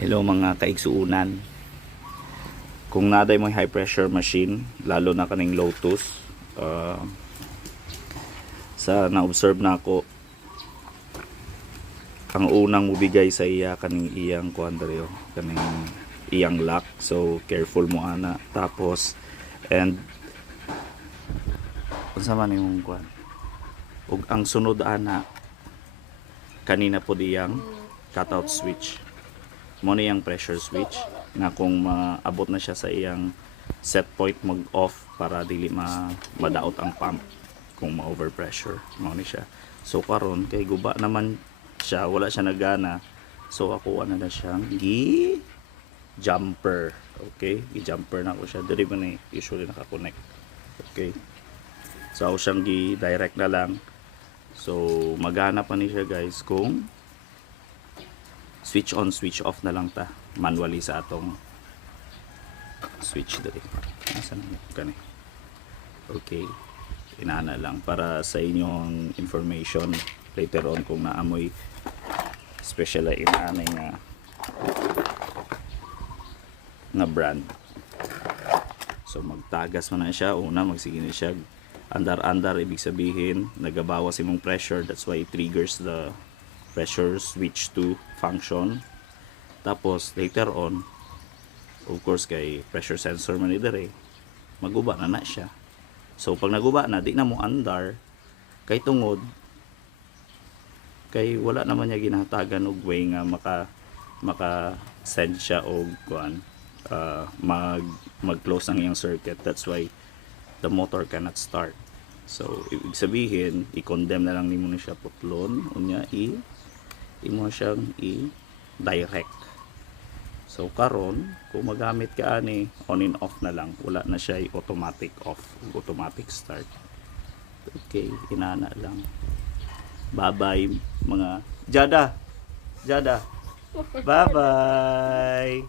Hello mga kaigsuunan. Kung naday mo high pressure machine, lalo na kaning Lotus, sa na-observe na ako, ang unang mubigay sa iya kaning iyang kuandryo, kaning iyang lock. So careful mo ana. Tapos and unsa man yung kuan. Ug ang sunod ana kanina po diyang cutout switch. Mo na yung pressure switch na kung maabot na siya sa iyang set point mag-off para dili madaot ang pump kung ma-overpressure. Mo ni siya. So karon kay guba naman siya, wala siya nagana. So ako na siyang jumper. Okay? I-jumper na ako siya. Dili man usually naka-connect. Okay? So ako siyang direct na lang. So magana pa ni siya guys kung switch on, switch off na lang ta manually sa atong switch dali. Nasaan na kani? Okay, inana lang para sa inyong information later on kung naamoy special na inaanay nga brand. So magtagas man na siya. Una magsige na siya andar-andar, ibig sabihin nagabawas imong pressure. That's why it triggers the pressure switch to function. Tapos later on, of course kay pressure sensor man dire, maguba na siya. So pag naguba na, di na mo andar kay tungod kay wala naman niya ginahatagan og way nga maka send siya og kuan mag-close ang iyang circuit. That's why the motor cannot start. So ibig sabihin i-condemn na lang nimo ni siya putlon unya imo siyang i-direct. So karon kung magamit ka ani on and off na lang, wala na siya automatic off, automatic start. Okay, inana lang. Bye bye mga Jada. Bye bye.